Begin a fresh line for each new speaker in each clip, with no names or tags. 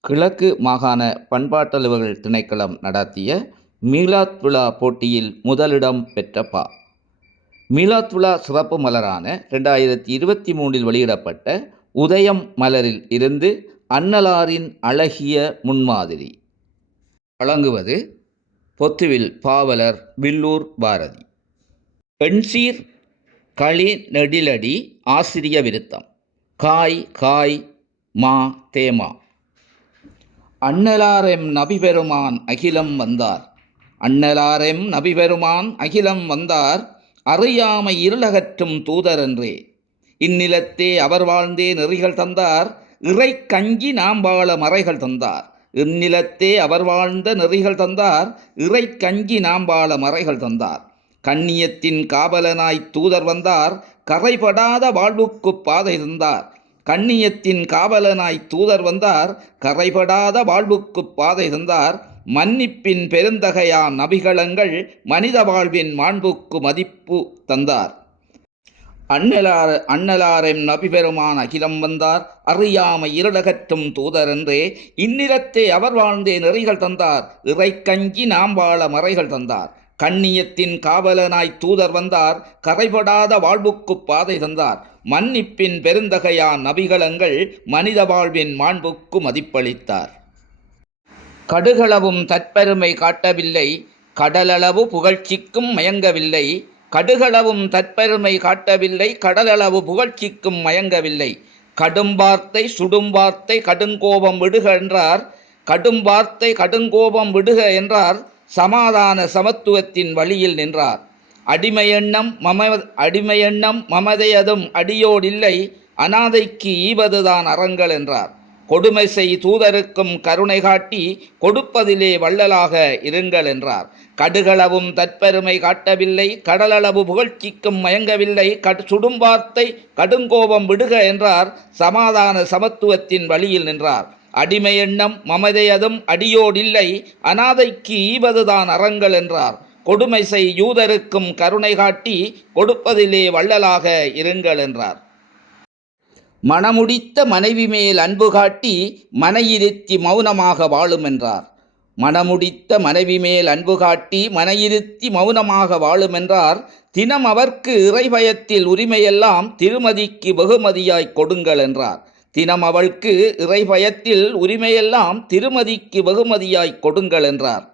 கிழக்கு மாகாண பண்பாட்டலுவல்கள் திணைக்களம் நடத்திய மீலாத் விழா போட்டியில் முதலிடம் பெற்ற பா. மீலாத் விழா சிறப்பு மலரான ரெண்டாயிரத்தி இருபத்தி மூன்றில் வெளியிடப்பட்ட உதயம் மலரில் இருந்து அன்னலாரின் அழகிய முன்மாதிரி. வழங்குவது பொத்துவில் பாவலர் வில்லூர் பாரதி. பெண்சீர் களி நெடிலடி ஆசிரிய விருத்தம். காய் காய் மா தேமா. அண்ணலாரெம் நபிபெருமான் அகிலம் வந்தார். அண்ணலாரெம் நபிபெருமான் அகிலம் வந்தார். அறியாமை இருளகற்றும் தூதரென்றே இந்நிலத்தே அவர் வாழ்ந்தே நெறிகள் தந்தார். இறை கஞ்சி நாம் வாழ மறைகள் தந்தார். இந்நிலத்தே அவர் வாழ்ந்த நெறிகள் தந்தார். இறை கஞ்சி நாம் வாழ மறைகள் தந்தார். கண்ணியத்தின் காவலனாய் தூதர் வந்தார். கரைபடாத வாழ்வுக்குப் பாதை தந்தார். கண்ணியத்தின் காவலனாய் தூதர் வந்தார். கரைபடாத வாழ்வுக்குப் பாதை தந்தார். மன்னிப்பின் பெருந்தகையான் நபிகளங்கள் மனித வாழ்வின் மாண்புக்கு மதிப்பு தந்தார். அண்ணலார் அண்ணலாரெம் நபிபெருமான் அகிலம் வந்தார். அறியாமை இருளகற்றும் தூதர் என்றே இந்நிலத்தே அவர் வாழ்ந்தே நெறிகள் தந்தார். இறைக்கஞ்சி நாம் வாழ மறைகள் தந்தார். கண்ணியத்தின் காவலனாய் தூதர் வந்தார் கரைபடாத வாழ்வுக்குப் பாதை தந்தார். மன்னிப்பின் பெருந்தகையான் நபிகளங்கள் மனித வாழ்வின் மாண்புக்கு மதிப்பளித்தார். கடுகளவும் தற்பெருமை காட்டவில்லை கடலளவு புகழ்ச்சிக்கும் மயங்கவில்லை. கடுகளவும் தற்பெருமை காட்டவில்லை கடலளவு புகழ்ச்சிக்கும் மயங்கவில்லை. கடும் வார்த்தை சுடும் வார்த்தை கடுங்கோபம் விடுக என்றார். கடும் வார்த்தை கடுங்கோபம் விடுக என்றார். சமாதான சமத்துவத்தின் வழியில் நின்றார். அடிமையெண்ணம் மம அடிமையெண்ணம் மமதையதும் அடியோடில்லை அனாதைக்கு ஈவதுதான் அறங்கள் என்றார். கொடுமை செய் தூதருக்கும் கருணை காட்டி கொடுப்பதிலே வள்ளலாக இருங்கள் என்றார். கடுகளவும் தற்பெருமை காட்டவில்லை கடலளவு புகழ்ச்சிக்கும் மயங்கவில்லை கட் சுடும் வார்த்தை கடுங்கோபம் விடுக என்றார். சமாதான சமத்துவத்தின் வழியில் நின்றார். அடிமை எண்ணம் மமதையதும் அடியோடில்லை. அனாதைக்கு ஈவதுதான் அறங்கள் என்றார். கொடுமை செய் யூதருக்கும் கருணை காட்டி கொடுப்பதிலே வள்ளலாக இருங்கள் என்றார். மனமுடித்த மனைவி மேல் அன்பு காட்டி மனையிருத்தி மௌனமாக வாழும் என்றார். மனமுடித்த மனைவி மேல் அன்பு காட்டி மனையிருத்தி மௌனமாக வாழும் என்றார். தினம் அவர்க்கு இறைபயத்தில் உரிமையெல்லாம் திருமதிக்கு வெகுமதியாய் கொடுங்கள் என்றார். தினம் அவளுக்கு இறைபயத்தில் உரிமையெல்லாம் திருமதிக்கு வெகுமதியாய் கொடுங்கள் என்றார்.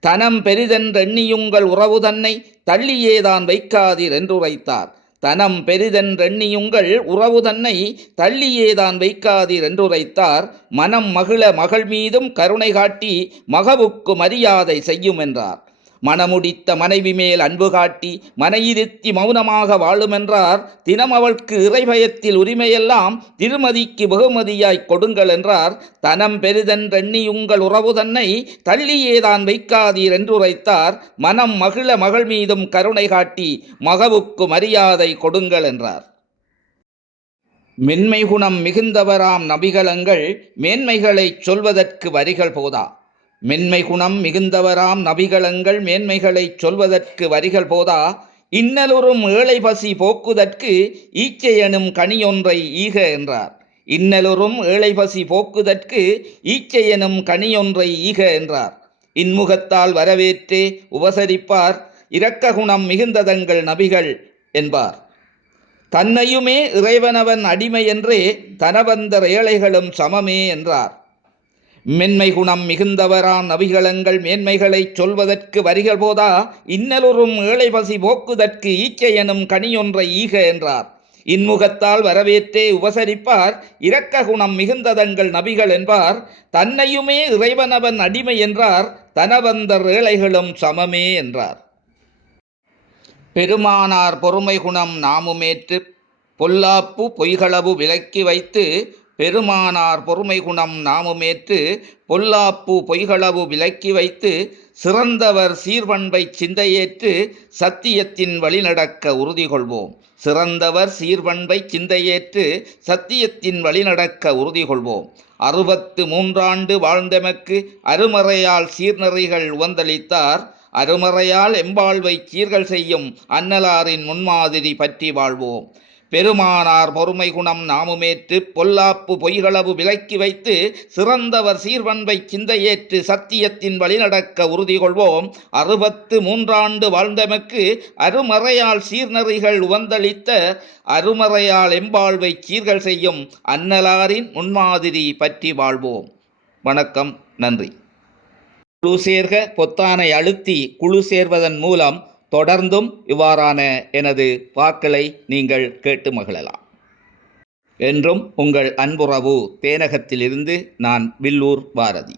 தனம் பெரிதென்றெண்ணியுங்கள் உறவு தன்னை தள்ளியேதான் வைக்காதீர் என்றுரைத்தார் தனம் பெரிதென்றெண்ணியுங்கள் உறவு தன்னை தள்ளியேதான் வைக்காதீர் என்றுரைத்தார் மனம் மகிழ மகள் மீதும் கருணை காட்டி மகவுக்கு மரியாதை செய்யும் என்றார். மனமுடித்த மனைவி மேல் அன்பு காட்டி மனையிருத்தி மௌனமாக வாழுமென்றார். தினம் அவளுக்கு இறைபயத்தில் உரிமையெல்லாம் திருமதிக்கு வெகுமதியாய் கொடுங்கள் என்றார். தனம் பெரிதென்றெண்ணி உங்கள் உறவு தன்னை தள்ளியேதான் வைக்காதீர் என்று உரைத்தார். மனம் மகிழ மகள் மீதும் கருணை காட்டி மகவுக்கு மரியாதை கொடுங்கள் என்றார். மென்மை குணம் மிகுந்தவராம் நபிகலங்கள் மேன்மைகளைச் சொல்வதற்கு வரிகள் போதா? மென்மை குணம் மிகுந்தவராம் நபிகளங்கள் மேன்மைகளைச் சொல்வதற்கு வரிகள் போதா? இன்னலுறும் ஏழை பசி போக்குதற்கு ஈச்சையனும் கனியொன்றை ஈக என்றார். இன்னலுறும் ஏழை பசி போக்குதற்கு ஈச்சையனும் கனியொன்றை ஈக என்றார். இன்முகத்தால் வரவேற்றே உபசரிப்பார். இரக்க குணம் மிகுந்ததங்கள் நபிகள் என்பார். தன்னையுமே இறைவனவன் அடிமை என்றே தனவந்தர் ஏழைகளும் சமமே என்றார். மென்மை குணம் மிகுந்தவரான் நபிகளங்கள் மேன்மைகளைச் சொல்வதற்கு வரிகள் போதா? இன்னலுறும் ஏழை பசி போக்குதற்கு ஈச்சையனும் கனியொன்றை ஈக என்றார். இன்முகத்தால் வரவேற்றே உபசரிப்பார். இரக்க குணம் மிகுந்ததங்கள் நபிகள் என்பார். தன்னையுமே இறைவனவன் அடிமை என்றார். தனவந்தர் ஏழைகளும் சமமே என்றார். பெருமானார் பொறுமை குணம் நாமுமேற்று பொல்லாப்பு பொய்களவு விலக்கி வைத்து பெருமானார் பொறுமை குணம் நாமுமேற்று பொல்லாப்பு பொய்களவு விலக்கி வைத்து சிறந்தவர் சீர்பண்பை சிந்தையேற்று சத்தியத்தின் வழிநடக்க உறுதி கொள்வோம். சிறந்தவர் சீர்பண்பை சிந்தையேற்று சத்தியத்தின் வழிநடக்க உறுதி கொள்வோம். அறுபத்து மூன்றாண்டு வாழ்ந்தெமக்கு அருமறையால் சீர்நெறிகள் உவந்தளித்தார். அருமறையால் எம்பாழ்வை சீர்கள் செய்யும் அன்னலாரின் முன்மாதிரி பற்றி வாழ்வோம். பெருமானார் பொறுமை குணம் நாமுமேற்று பொல்லாப்பு பொய்களவு விலக்கி வைத்து சிறந்தவர் சீர்வன்பை சிந்தையேற்று சத்தியத்தின் வழிநடக்க உறுதி கொள்வோம். அறுபத்து மூன்றாண்டு வாழ்ந்தமக்கு அருமறையால் சீர்நெறிகள் உவந்தளித்த அருமறையால் எம்பாழ்வை சீர்கள் செய்யும் அன்னலாரின் முன்மாதிரி பற்றி வாழ்வோம். வணக்கம் நன்றி. குழு சேர்க பொத்தானை அழுத்தி குழு சேர்வதன் மூலம் தொடர்ந்தும் இவ்வாறான எனது வாக்களை நீங்கள் கேட்டு மகிழலாம். என்றும் உங்கள் அன்புறவு தேனகத்திலிருந்து நான் வில்லூர் பாரதி.